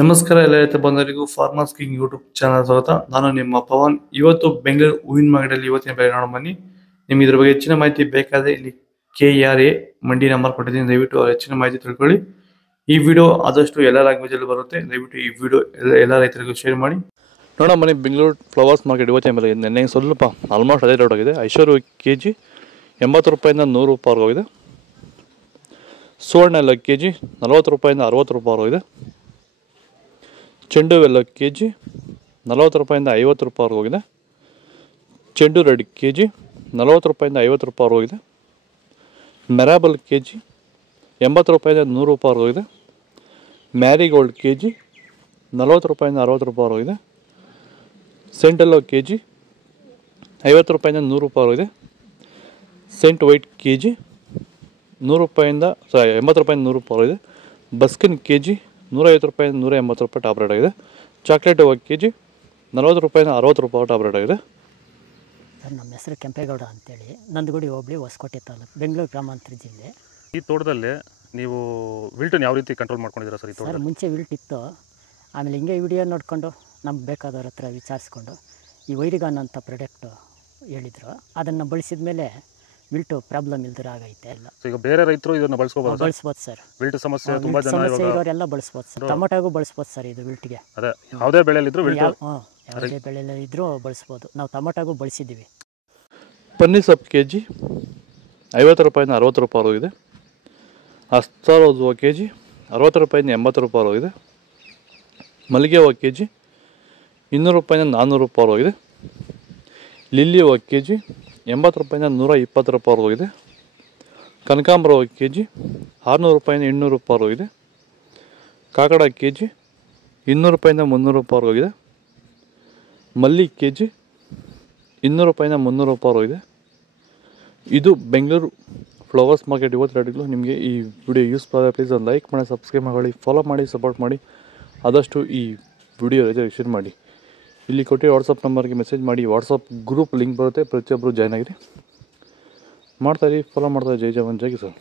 ನಮಸ್ಕಾರ ಎಲ್ಲ ರೈತ ಬಂಧುಗಳಿಗೂ ಫಾರ್ಮರ್ಸ್ ಕಿಂಗ್ ಯೂಟ್ಯೂಬ್ ಚಾನಲ್ ಸ್ವಾಗತ. ನಾನು ನಿಮ್ಮ ಪವನ್. ಇವತ್ತು ಬೆಂಗಳೂರು ಹೂವಿನ ಮಾರ್ಕೆಟಲ್ಲಿ ಇವತ್ತಿನ ಬೆಲೆ ನೋಡೋಣ ಬನ್ನಿ. ನಿಮ್ಗೆ ಇದ್ರ ಬಗ್ಗೆ ಹೆಚ್ಚಿನ ಮಾಹಿತಿ ಬೇಕಾದರೆ ಇಲ್ಲಿ KRA ಮಂಡಿ ನಂಬರ್ ಕೊಟ್ಟಿದ್ದೀನಿ, ದಯವಿಟ್ಟು ಹೆಚ್ಚಿನ ಮಾಹಿತಿ ತಿಳ್ಕೊಳ್ಳಿ. ಈ ವಿಡಿಯೋ ಆದಷ್ಟು ಎಲ್ಲ ಲ್ಯಾಂಗ್ವೇಜ್ ಅಲ್ಲಿ ಬರುತ್ತೆ, ದಯವಿಟ್ಟು ಈ ವಿಡಿಯೋ ಎಲ್ಲ ರೈತರಿಗೂ ಶೇರ್ ಮಾಡಿ. ನೋಡೋಣ ಬನ್ನಿ, ಬೆಂಗಳೂರು ಫ್ಲವರ್ಸ್ ಮಾರ್ಕೆಟ್ ಇವತ್ತಿನ ಬೆಲೆ ನೆನ್ನೆ ಸ್ವಲ್ಪ ಆಲ್ಮೋಸ್ಟ್ ಅದೇ ರೇಟ್ ಆಗಿದೆ. ಐಶ್ವರ್ಯ KG 80 ರೂಪಾಯಿಂದ 100 ರೂಪಾಯಿ ಹೋಗಿದೆ. ಸುವರ್ಣ ಎಲ್ಲ KG 40 ರೂಪಾಯಿಂದ 60 ರೂಪಾಯಿ ಹೋಗಿದೆ. ಚೆಂಡು ಎಲ್ಲ KG 40 ರೂಪಾಯಿಂದ 50 ರೂಪಾಯಿ ಹೋಗಿದೆ. ಚೆಂಡು ರೆಡ್ KG 40 ರೂಪಾಯಿಂದ 50 ರೂಪಾಯಿ ಹೋಗಿದೆ. ಮೆರಾಬಲ್ KG 80 ರೂಪಾಯಿಂದ 100 ರೂಪಾಯಿ ಹೋಗಿದೆ. ಮ್ಯಾರಿಗೋಲ್ಡ್ KG 40 ರೂಪಾಯಿಂದ 60 ರೂಪಾಯಿ ಹೋಗಿದೆ. ಸೆಂಟೆಲ್ಲೋ KG 50 ರೂಪಾಯಿಂದ 100 ರೂಪಾಯಿ ಹೋಗಿದೆ. ಸೆಂಟ್ ವೈಟ್ KG 100 ರೂಪಾಯಿಂದ 80 ರೂಪಾಯಿಂದ 100 ರೂಪಾಯಿ ಹೋಗಿದೆ. ಬಸ್ಕಿನ್ KG 150 ರೂಪಾಯಿಂದ 180 ರೂಪಾಯಿ ಟಾಪ್ ರೇಟ್ ಆಗಿದೆ. ಚಾಕ್ಲೇಟ್ KG 40 ರೂಪಾಯಿಂದ 60 ರೂಪಾಯಿ ಟಾಪ್ ರೇಟ್ ಆಗಿದೆ. ಸರ್, ನಮ್ಮ ಹೆಸರು ಕೆಂಪೇಗೌಡ ಅಂತೇಳಿ, ನಂದಗುಡಿ ಹೋಬಳಿ ಹೊಸಕೋಟೆ ತಾಲೂಕು, ಬೆಂಗಳೂರು ಗ್ರಾಮಾಂತರ ಜಿಲ್ಲೆ. ಈ ತೋಟದಲ್ಲಿ ನೀವು ವಿಲ್ಟನ್ನು ಯಾವ ರೀತಿ ಕಂಟ್ರೋಲ್ ಮಾಡ್ಕೊಂಡಿದ್ದೀರಾ ಸರ್? ಈ ತೋಟ ಮುಂಚೆ ವಿಲ್ಟ್ ಇತ್ತು, ಆಮೇಲೆ ಹಿಂಗೆ ವಿಡಿಯೋ ನೋಡಿಕೊಂಡು ನಮ್ಗೆ ಬೇಕಾದವ್ರ ಹತ್ರ ವಿಚಾರಿಸ್ಕೊಂಡು ಈ ವೈರಿಗಾನ್ ಅಂತ ಪ್ರಾಡಕ್ಟು ಹೇಳಿದರು, ಅದನ್ನು ಬಳಸಿದ ಮೇಲೆ ವಿಲ್ಟು ಪ್ರಾಬ್ಲಮ್ ಇಲ್ದಿರ ಆಗೈತೆ ಎಲ್ಲ. ಈಗ ಬೇರೆ ರೈತರು ಇದನ್ನು ಬಳಸ್ಬೋದು ಸರ್. ವಿಲ್ಟ್ ಸಮಸ್ಯೆ ತುಂಬ ಜನ ಇರೋರೆಲ್ಲ ಬಳಸ್ಬೋದು ಸರ್. ಟೊಮೊಟೊಗೂ ಬಳಸ್ಬೋದು ಸರ್ ಇದು ವಿಲ್ಟ್ಗೆ. ಅದೇ ಯಾವುದೇ ಬೆಳೆಯಲ್ಲಿದ್ದರೂ ಯಾವುದೇ ಬೆಳೆಯಲ್ಲಿ ಇದ್ರೂ ಬಳಸ್ಬೋದು. ನಾವು ಟೊಮೊಟೊಗೂ ಬಳಸಿದ್ದೀವಿ. ಪನ್ನೀರ್ ಸೊಪ್ಪು KG 50 ರೂಪಾಯಿಂದ 60 ರೂಪಾಯಿ ಹೋಗಿದೆ. ಅಸ್ತಾರೋಸ್ KG 60 ರೂಪಾಯಿಂದ 80 ರೂಪಾಯಿ ಹೋಗಿದೆ. ಮಲ್ಲಿಗೆ ಹೂವು KG 200 ರೂಪಾಯಿಂದ 400 ರೂಪಾಯಿ ಹೋಗಿದೆ. ಲಿಲ್ಲಿ ಹೂವು KG 80 ರೂಪಾಯಿಂದ 120 ರೂಪಾಯಿ ಹೋಗಿದೆ. ಕನಕಾಂಬರ ಹೂವು KG 600 ರೂಪಾಯಿಂದ 800 ರೂಪಾಯಿ ಹೋಗಿದೆ. ಕಾಕಡ KG 200 ರೂಪಾಯಿಂದ 300 ರೂಪಾಯಿ ಹೋಗಿದೆ. ಮಲ್ಲಿ KG 200 ರೂಪಾಯಿಂದ 300 ರೂಪಾಯಿ ಹೋಗಿದೆ. ಇದು ಬೆಂಗಳೂರು ಫ್ಲವರ್ಸ್ ಮಾರ್ಕೆಟ್ ಇವತ್ತು ರೇಟ್ಗಳು. ನಿಮಗೆ ಈ ವಿಡಿಯೋ ಯೂಸ್ ಮಾಡಿದ್ರೆ ಪ್ಲೀಸ್ ಒಂದು ಲೈಕ್ ಮಾಡಿ, ಸಬ್ಸ್ಕ್ರೈಬ್ ಮಾಡಿ, ಫಾಲೋ ಮಾಡಿ, ಸಪೋರ್ಟ್ ಮಾಡಿ. ಆದಷ್ಟು ಈ ವಿಡಿಯೋ ಶೇರ್ ಮಾಡಿ. ಇಲ್ಲಿ ಕೊಟ್ಟು ವಾಟ್ಸಪ್ ನಂಬರ್ಗೆ ಮೆಸೇಜ್ ಮಾಡಿ. ವಾಟ್ಸಪ್ ಗ್ರೂಪ್ ಲಿಂಕ್ ಬರುತ್ತೆ, ಪ್ರತಿಯೊಬ್ಬರು ಜಾಯ್ನ್ ಆಗಿರಿ. ಮಾಡ್ತಾಯಿರಿ, ಫಾಲೋ ಮಾಡ್ತಾರೆ. ಜೈ ಜವಾನ್, ಜೈ ಕಿಸಾನ್.